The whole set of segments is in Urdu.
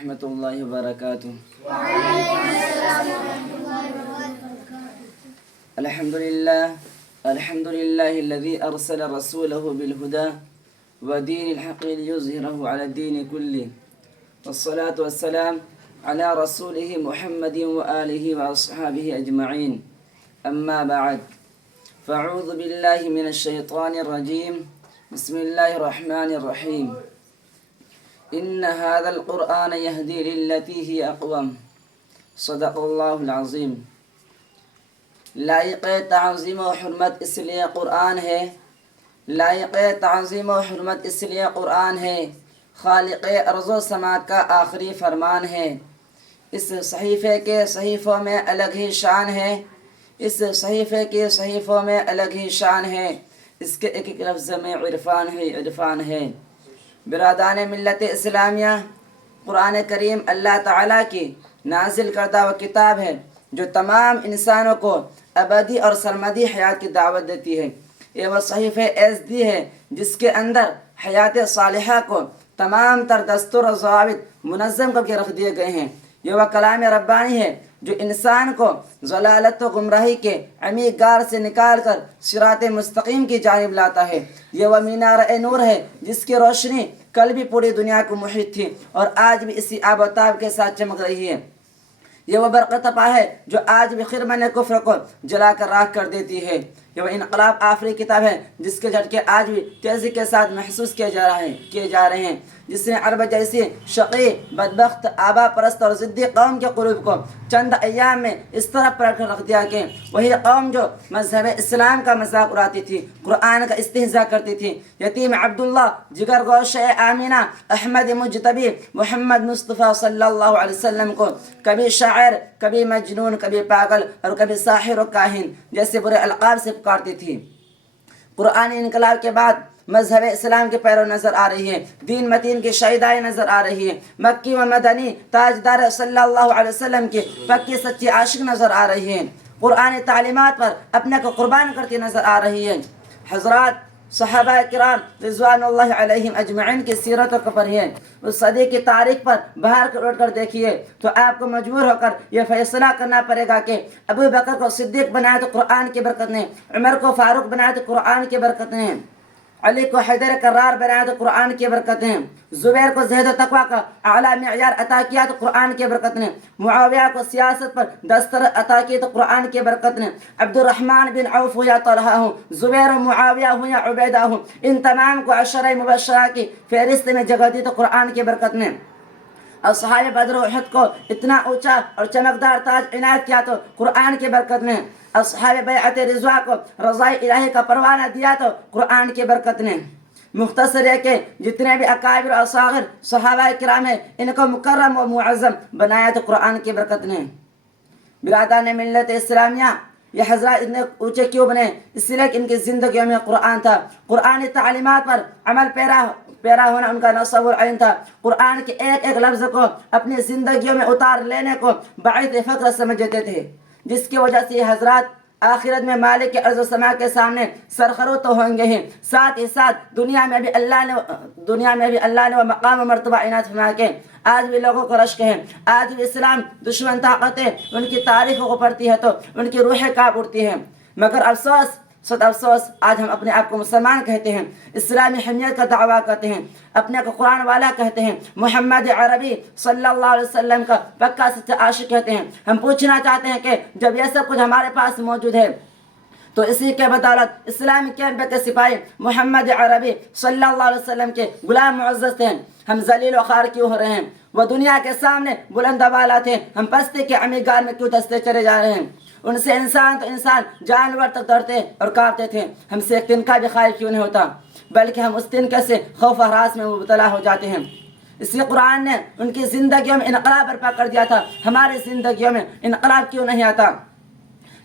ورحمۃ اللہ وبرکاتہ۔ الحمد للہ الذی ارسل رسولہ بالہدی ودین الحق لیظہرہ علی الدین کلہ والصلاة والسلام علی رسولہ محمد وآلہ واصحابہ اجمعین، اما بعد فاعوذ باللہ من الشیطان الرجیم، بسم اللہ الرحمن الرحیم۔ ان هذا القرآن يهدي للتي هي اقوم، صدق اللہ العظیم۔ لائق تعظیم و حرمت اس لیے قرآن ہے، لائق تعظیم و حرمت اس لیے قرآن ہے، خالق ارض و سماوات کا آخری فرمان ہے۔ اس صحیفے کے صحیفوں میں الگ ہی شان ہے، اس صحیفے کے صحیفوں میں الگ ہی شان ہے، اس کے ایک ایک لفظ میں عرفان ہی عرفان ہے۔ برادران ملت اسلامیہ، قرآن کریم اللہ تعالیٰ کی نازل کردہ وہ کتاب ہے جو تمام انسانوں کو ابدی اور سرمدی حیات کی دعوت دیتی ہے۔ یہ وہ صحیفہ ایزدی ہے جس کے اندر حیات صالحہ کو تمام تر دستور و ضوابط منظم کر کے رکھ دیے گئے ہیں۔ یہ وہ کلام ربانی ہے جو انسان کو ضلالت و گمراہی کے عمیق غار سے نکال کر صراط مستقیم کی جانب لاتا ہے۔ یہ وہ مینار نور ہے جس کی روشنی کل بھی پوری دنیا کو محیط تھی اور آج بھی اسی آب و تاب کے ساتھ چمک رہی ہے۔ یہ وہ برق تپا ہے جو آج بھی خرمن کفر کو جلا کر راکھ کر دیتی ہے۔ یہ وہ انقلاب آفری کتاب ہے جس کے جھٹکے آج بھی تیزی کے ساتھ محسوس کیے جا رہے ہیں، جس نے عرب جیسی شقی، بدبخت، آبا پرست اور ضدی قوم کے قلوب کو چند ایام میں اس طرح پلٹ کر رکھ دیا کہ وہی قوم جو مذہب اسلام کا مذاق اڑاتی تھی، قرآن کا استہزاء کرتی تھی، یتیم عبداللہ، جگر گوشہ آمینہ، احمد مجتبی، محمد مصطفیٰ صلی اللہ علیہ وسلم کو کبھی شاعر، کبھی مجنون، کبھی پاگل اور کبھی ساحر و کاہن جیسے برے القاب سے پکارتی تھی۔ قرآن انقلاب کے بعد مذہب اسلام کے پیرو نظر آ رہی ہے، دین متین کی شہیدائیں نظر آ رہی ہے، مکی و مدنی تاجدار صلی اللہ علیہ وسلم کی پکی سچی عاشق نظر آ رہی ہے، قرآن تعلیمات پر اپنے کو قربان کرتی نظر آ رہی ہے۔ حضرات، صحابہ کرام رضوان اللہ علیہم اجمعین کی سیرتوں کو پڑھیے، اس صدی کی تاریخ پر باہر اٹھ کر دیکھیے تو آپ کو مجبور ہو کر یہ فیصلہ کرنا پڑے گا کہ ابو بکر کو صدیق بنایا تو قرآن کی برکت نے، عمر کو فاروق بنایا تو قرآن کی برکت نے، علی کو حیدر کرار بنایا تو قرآن کی برکت نے، زبیر کو زہد و تقویٰ کا اعلیٰ معیار عطا کیا تو قرآن کی برکت نے، معاویہ کو سیاست پر دسترس عطا کی تو قرآن کی برکت نے، عبد الرحمن بن عوف ہو یا طلحہ ہوں، زبیر و معاویہ ہوں یا عبیدہ ہوں، ان تمام کو عشرہ مبشرہ کی فہرست میں جگہ دی تو قرآن کی برکت نے، اصحاب بدر و احد کو اتنا اونچا اور چمکدار تاج عنایت کیا تو قرآن کی برکت نے، اصحاب بیعت رضوان کو رضائے الہی کا پروانہ دیا تو قرآن کی برکت نے۔ مختصر ہے کہ جتنے بھی اکابر و اصاغر صحابہ کرام ہیں ان کو مکرم و معظم بنایا تو قرآن کی برکت نے۔ برادران ملت اسلامیہ، یہ حضرات اتنے اونچے کیوں بنے؟ اس لیے کہ ان کی زندگیوں میں قرآن تھا، قرآن تعلیمات پر عمل پیرا ہونا ان کا نصب العین تھا، قرآن کے ایک ایک لفظ کو اپنی زندگیوں میں اتار لینے کو باعث فخر سمجھتے تھے، جس کی وجہ سے یہ حضرات آخرت میں مالک ارض و سما کے سامنے سرخرو تو ہوں گے ہی، ساتھ ہی ساتھ دنیا میں بھی اللہ نے وہ مقام و مرتبہ عنایت فرما کے آج بھی لوگوں کو رشک ہے، آج بھی اسلام دشمن طاقتیں ان کی تاریخوں کو پڑھتی ہے تو ان کی روحیں کانپ اٹھتی ہیں، مگر افسوس آج ہم اپنے آپ کو مسلمان کہتے ہیں، اسلامی حمیت کا دعویٰ کرتے ہیں، اپنے کو قرآن والا کہتے ہیں، محمد عربی صلی اللہ علیہ وسلم کا پکا سچا عاشق کہتے ہیں۔ ہم پوچھنا چاہتے ہیں کہ جب یہ سب کچھ ہمارے پاس موجود ہے تو اسی کے بدولت اسلامی کیمپ کے سپاہی محمد عربی صلی اللہ علیہ وسلم کے غلام معزز تھے، ہم ذلیل و خوار کیوں ہو رہے ہیں؟ وہ دنیا کے سامنے بلند بالا تھے، ہم پستی کے عمیق غار میں کیوں دھستے چلے جا رہے ہیں؟ ان سے انسان تو انسان جانور تک ڈرتے اور کانپتے تھے، ہم سے ایک تنکا بھی خائف کیوں نہیں ہوتا، بلکہ ہم اس تنکے سے خوف و ہراس میں مبتلا ہو جاتے ہیں۔ اسی قرآن نے ان کی زندگیوں میں انقلاب برپا کر دیا تھا، ہماری زندگیوں میں انقلاب کیوں نہیں آتا؟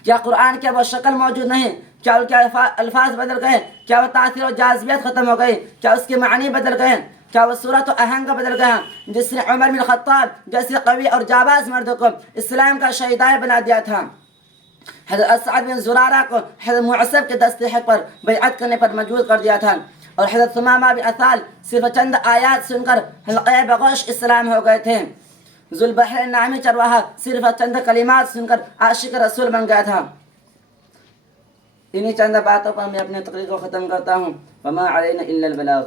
کیا قرآن کی وہ شکل موجود نہیں؟ کیا ان کے الفاظ بدل گئے؟ کیا وہ تاثیر و جاذبیت ختم ہو گئی؟ کیا اس کے معنی بدل گئے؟ کیا وہ صورت و آہنگ بدل گیا جس نے عمر بن خطاب جیسے قوی اور جاباز مردوں کو اسلام کا شہیدائے بنا دیا تھا؟ حضرت اسعد بن زرارہ کو حضرت معصب کے دستے حق پر بیعت کرنے پر مجبور کر دیا تھا، اور حضرت ثمامہ بن اثال صرف چند آیات سن کر حلقۂ بغوش اسلام ہو گئے تھے۔ ذوالبحرین نامی چرواہا صرف چند کلمات سن کر عاشق رسول بن گیا تھا۔ انہی چند باتوں پر میں اپنے تقریر کو ختم کرتا ہوں۔ وما علینا الا البلاغ۔